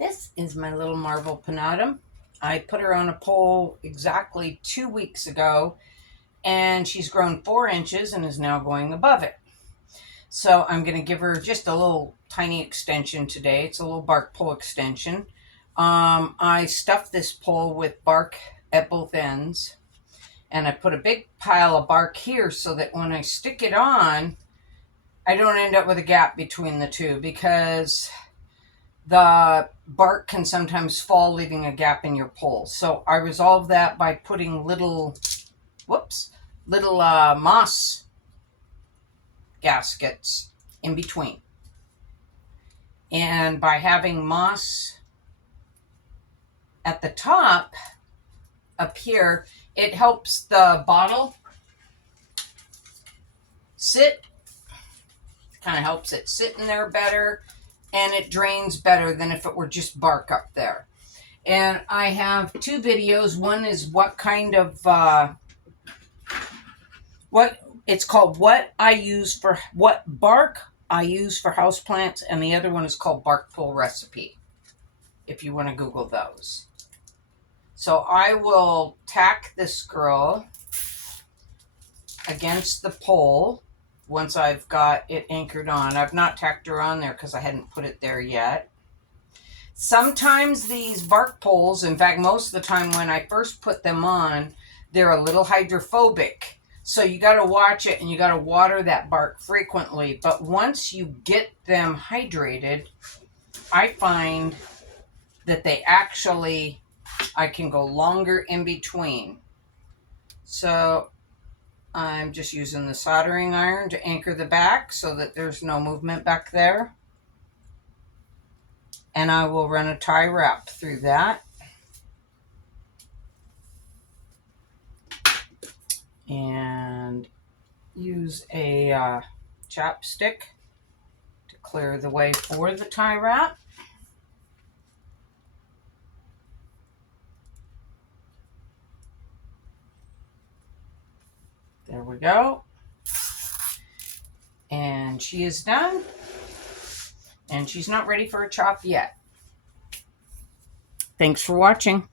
This is my little marble Pinnatum. I put her on a pole exactly 2 weeks ago, and she's grown 4 inches and is now going above it. So I'm going to give her just a little tiny extension today. It's a little bark pole extension. I stuffed this pole with bark at both ends, and I put a big pile of bark here so that when I stick it on, I don't end up with a gap between the two, because the bark can sometimes fall, leaving a gap in your pole. So I resolved that by putting little moss gaskets in between. And by having moss at the top up here, it helps the bottle sit, kind of helps it sit in there better, and it drains better than if it were just bark up there. And I have 2 videos. One is what kind of what bark I use for houseplants, and the other one is called bark pole recipe, if you want to Google those. So I will tack this girl against the pole once I've got it anchored on. I've not tacked her on there because I hadn't put it there yet. Sometimes these bark poles, in fact, most of the time when I first put them on, they're a little hydrophobic. So you got to watch it, and you got to water that bark frequently. But once you get them hydrated, I find that I can go longer in between. So I'm just using the soldering iron to anchor the back so that there's no movement back there. And I will run a tie wrap through that. And use a chapstick to clear the way for the tie wrap. There we go. And she is done. And she's not ready for a chop yet. Thanks for watching.